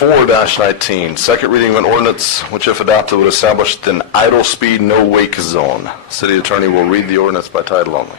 4-19, second reading of an ordinance which, if adopted, would establish an idle speed no wake zone. City Attorney will read the ordinance by title only.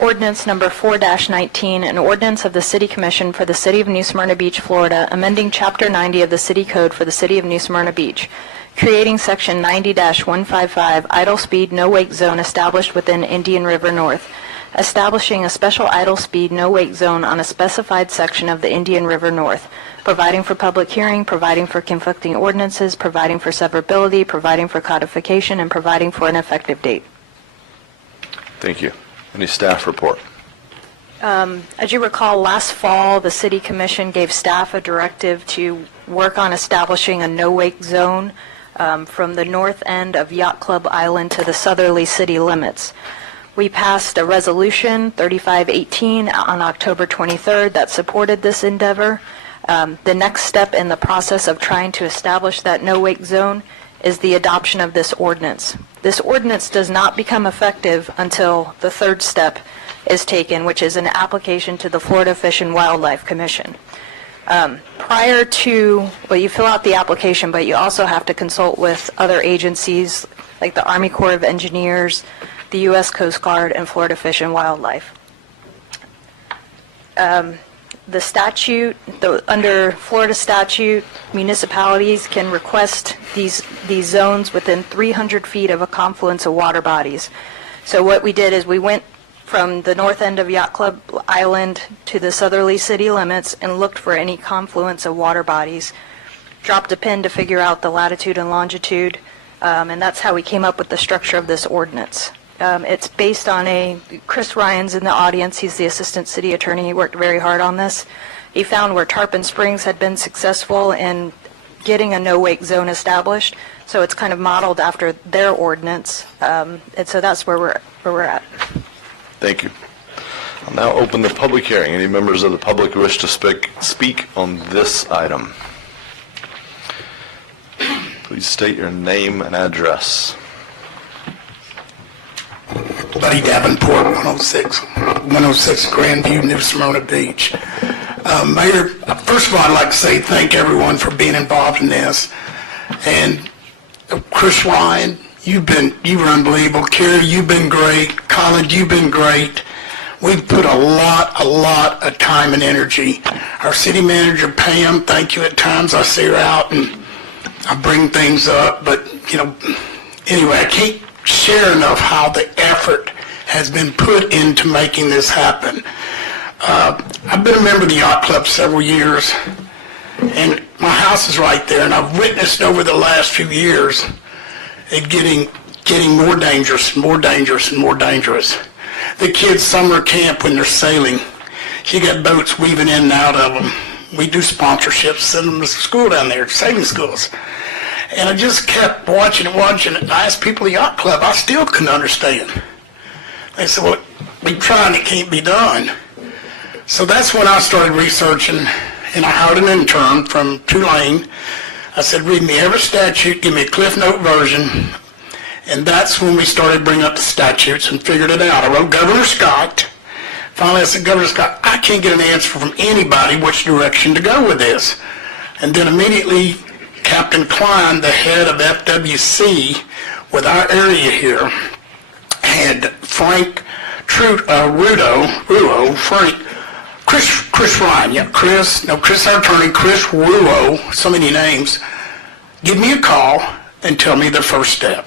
Ordinance number 4-19, an ordinance of the City Commission for the City of New Smyrna Beach, Florida, amending Chapter 90 of the City Code for the City of New Smyrna Beach, creating Section 90-155 idle speed no wake zone established within Indian River North, establishing a special idle speed no wake zone on a specified section of the Indian River North, providing for public hearing, providing for conflicting ordinances, providing for severability, providing for codification, and providing for an effective date. Thank you. Any staff report? As you recall, last fall, the City Commission gave staff a directive to work on establishing a no-wake zone from the north end of Yacht Club Island to the southerly city limits. We passed a resolution, 3518, on October 23rd that supported this endeavor. The next step in the process of trying to establish that no-wake zone is the adoption of this ordinance. This ordinance does not become effective until the third step is taken, which is an application to the Florida Fish and Wildlife Commission. Prior to, well, you fill out the application, but you also have to consult with other agencies like the Army Corps of Engineers, the U.S. Coast Guard, and Florida Fish and Wildlife. The statute, under Florida statute, municipalities can request these zones within 300 feet of a confluence of water bodies. So what we did is we went from the north end of Yacht Club Island to the southerly city limits and looked for any confluence of water bodies, dropped a pin to figure out the latitude and longitude, and that's how we came up with the structure of this ordinance. It's based on Chris Ryan's in the audience. He's the assistant city attorney. He worked very hard on this. He found where Tarpon Springs had been successful in getting a no-wake zone established, so it's kind of modeled after their ordinance, and so that's where we're at. Thank you. I'll now open the public hearing. Any members of the public who wish to speak on this item? Please state your name and address. Buddy Davenport, 106 Grandview, New Smyrna Beach. Mayor, first of all, I'd like to say thank everyone for being involved in this. And Chris Ryan, you were unbelievable. Kerry, you've been great. Colin, you've been great. We've put a lot of time and energy. Our city manager, Pam, thank you at times. I see her out and I bring things up, but, anyway, I can't share enough how the effort has been put into making this happen. I've been a member of the Yacht Club several years, and my house is right there, and I've witnessed over the last few years it getting more dangerous and more dangerous and more dangerous. The kids' summer camp, when they're sailing, you got boats weaving in and out of them. We do sponsorships, send them to school down there, sailing schools. And I just kept watching and I asked people at the Yacht Club, I still couldn't understand. They said, well, we tried and it can't be done. So that's when I started researching, and I hired an intern from Tulane. I said, read me every statute, give me a Cliff Note version, and that's when we started bringing up the statutes and figured it out. I wrote Governor Scott. Finally, I said, Governor Scott, I can't get an answer from anybody which direction to go with this. And then immediately, Captain Klein, the head of FWC with our area here, had Frank Chris Ryan, Chris our attorney, Chris Ruo, so many names, give me a call and tell me the first step.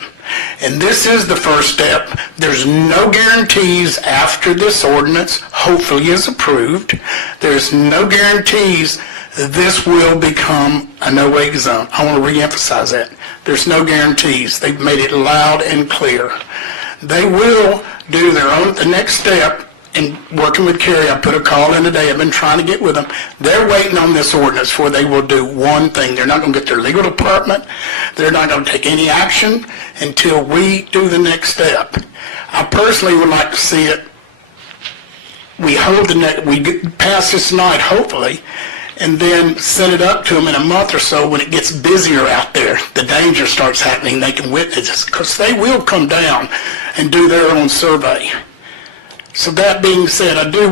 And this is the first step. There's no guarantees after this ordinance hopefully is approved. There's no guarantees this will become a no-wake zone. I want to reemphasize that. There's no guarantees. They've made it loud and clear. They will do the next step. And working with Kerry, I put a call in today. I've been trying to get with them. They're waiting on this ordinance before they will do one thing. They're not going to get their legal department. They're not going to take any action until we do the next step. I personally would like to see it. We pass this tonight, hopefully, and then send it up to them in a month or so when it gets busier out there. The danger starts happening. They can witness this because they will come down and do their own survey. So that being said, I did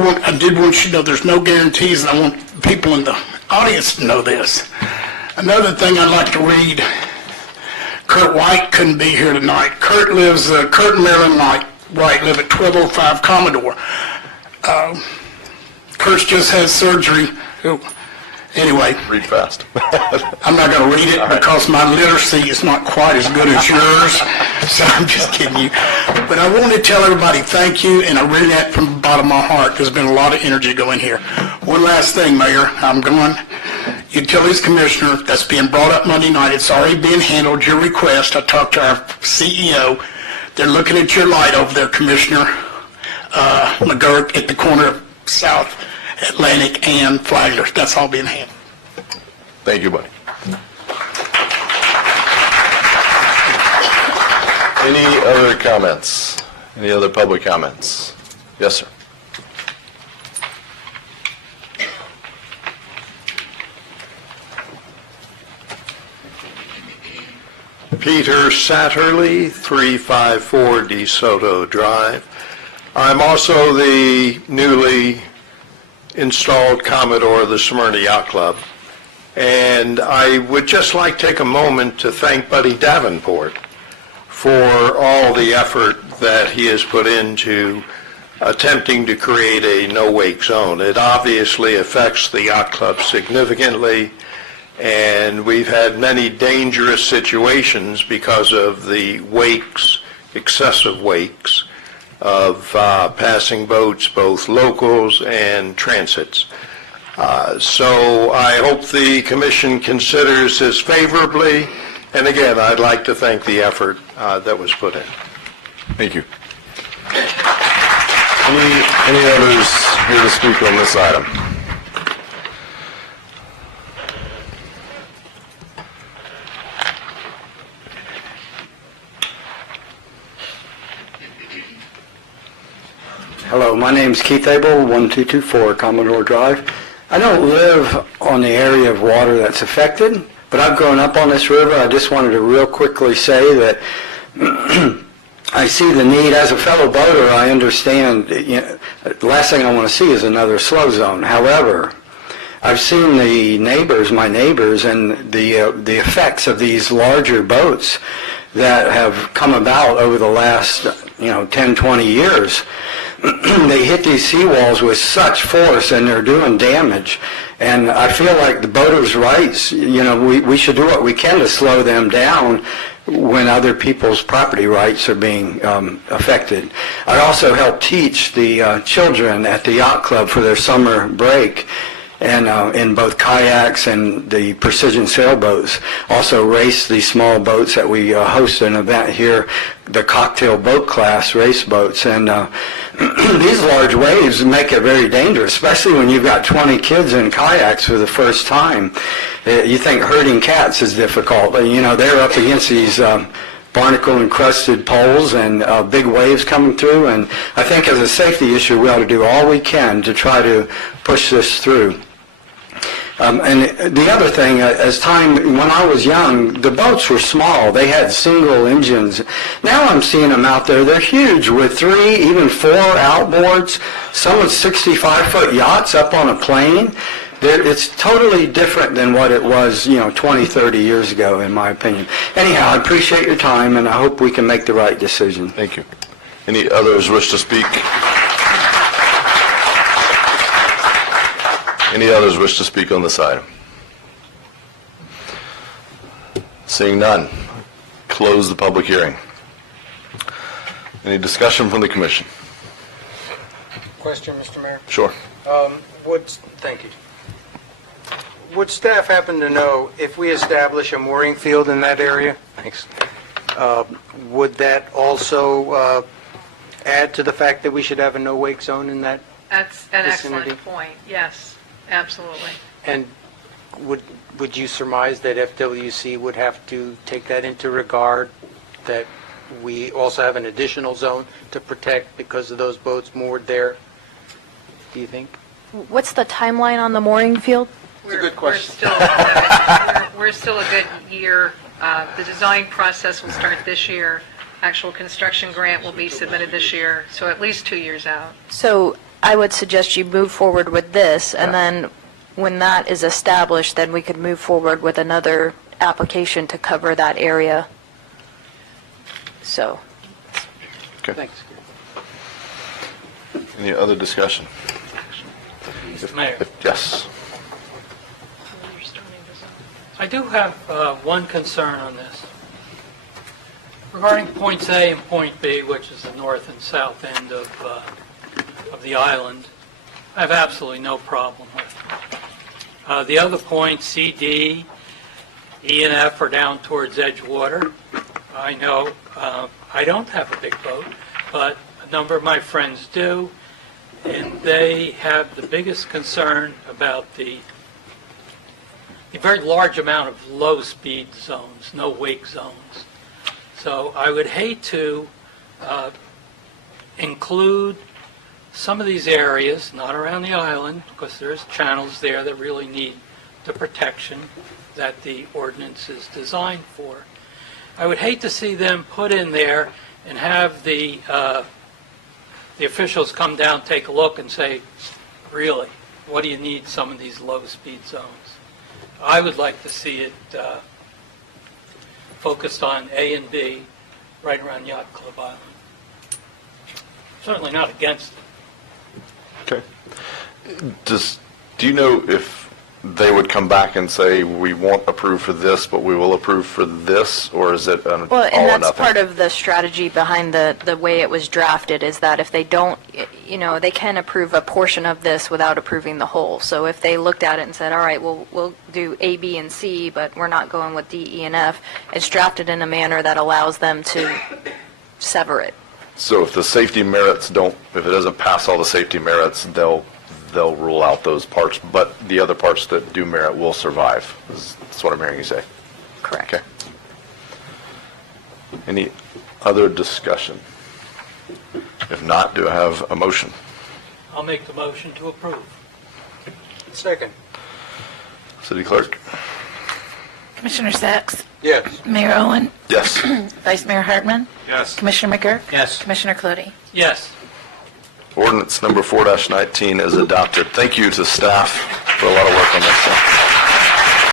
want you to know there's no guarantees, and I want people in the audience to know this. Another thing I'd like to read, Kurt White couldn't be here tonight. Kurt and Marilyn White live at 1205 Commodore. Kurt just had surgery. Anyway, Read fast. I'm not going to read it because my literacy is not quite as good as yours, so I'm just kidding you. But I want to tell everybody thank you, and I read that from the bottom of my heart. There's been a lot of energy going here. One last thing, Mayor. I'm going. Utilities Commissioner, that's being brought up Monday night. It's already being handled, your request. I talked to our CEO. They're looking at your light over there, Commissioner McGurk, at the corner of South Atlantic and Flagler. That's all being handled. Thank you, buddy. Any other comments? Any other public comments? Yes, sir. Peter Satterley, 354 DeSoto Drive. I'm also the newly installed Commodore of the Smyrna Yacht Club, and I would just like to take a moment to thank Buddy Davenport for all the effort that he has put into attempting to create a no-wake zone. It obviously affects the yacht club significantly, and we've had many dangerous situations because of the wakes, excessive wakes, of passing boats, both locals and transits. So I hope the commission considers this favorably, and again, I'd like to thank the effort that was put in. Thank you. Any others here to speak on this item? Hello, my name's Keith Abel, 1224 Commodore Drive. I don't live on the area of water that's affected, but I've grown up on this river. I just wanted to real quickly say that I see the need. As a fellow boater, I understand, the last thing I want to see is another slow zone. However, I've seen my neighbors, and the effects of these larger boats that have come about over the last 10, 20 years. They hit these seawalls with such force, and they're doing damage. And I feel like the boaters' rights, we should do what we can to slow them down when other people's property rights are being affected. I also help teach the children at the yacht club for their summer break, and in both kayaks and the precision sailboats. Also race these small boats that we host an event here, the cocktail boat class race boats. And these large waves make it very dangerous, especially when you've got 20 kids in kayaks for the first time. You think herding cats is difficult, but they're up against these barnacle-encrusted poles and big waves coming through. And I think as a safety issue, we ought to do all we can to try to push this through. And the other thing, when I was young, the boats were small. They had single engines. Now I'm seeing them out there. They're huge with 3, even 4 outboards. Some with 65-foot yachts up on a plane. It's totally different than what it was, 20, 30 years ago, in my opinion. Anyhow, I appreciate your time, and I hope we can make the right decision. Thank you. Any others wish to speak? Any others wish to speak on this item? Seeing none, close the public hearing. Any discussion from the commission? Question, Mr. Mayor. Sure. Thank you. Would staff happen to know if we establish a mooring field in that area? Thanks. Would that also add to the fact that we should have a no-wake zone in that That's an vicinity? excellent point. Yes, absolutely. And would you surmise that FWC would have to take that into regard, that we also have an additional zone to protect because of those boats moored there? Do you think? What's the timeline on the mooring field? It's a good question. We're still a good year. The design process will start this year. actual construction grant will be submitted this year, so at least 2 years out. So I would suggest you move forward with this, and then when that is established, then we could move forward with another application to cover that area. So, Okay. Thanks. Any other discussion? Mr. Mayor, Yes. I do have one concern on this. Regarding points A and point B, which is the north and south end of the island, I have absolutely no problem with. The other points, C, D, E, and F are down towards Edgewater. I know I don't have a big boat, but a number of my friends do, and they have the biggest concern about the very large amount of low-speed zones, no wake zones. So I would hate to include some of these areas, not around the island, because there's channels there that really need the protection that the ordinance is designed for. I would hate to see them put in there and have the officials come down, take a look, and say, really, what do you need some of these low-speed zones? I would like to see it focused on A and B right around Yacht Club Island. Certainly not against it. Okay. Do you know if they would come back and say, we won't approve for this, but we will approve for this, or is it an all well, or and that's nothing? part of the strategy behind the way it was drafted, is that if they don't, they can approve a portion of this without approving the whole. So if they looked at it and said, all right, we'll do A, B, and C, but we're not going with D, E, and F, it's drafted in a manner that allows them to sever it. So if the safety merits if it doesn't pass all the safety merits, they'll rule out those parts, but the other parts that do merit will survive. That's what I'm hearing you say. Correct. Okay. Any other discussion? If not, do I have a motion? I'll make the motion to approve. Second. City Clerk? Commissioner Sacks? Yes. Mayor Owen? Yes. Vice Mayor Hartman? Yes. Commissioner McGurk? Yes. Commissioner Clody? Yes. Ordinance number 4-19 is adopted. Thank you to staff for a lot of work on this.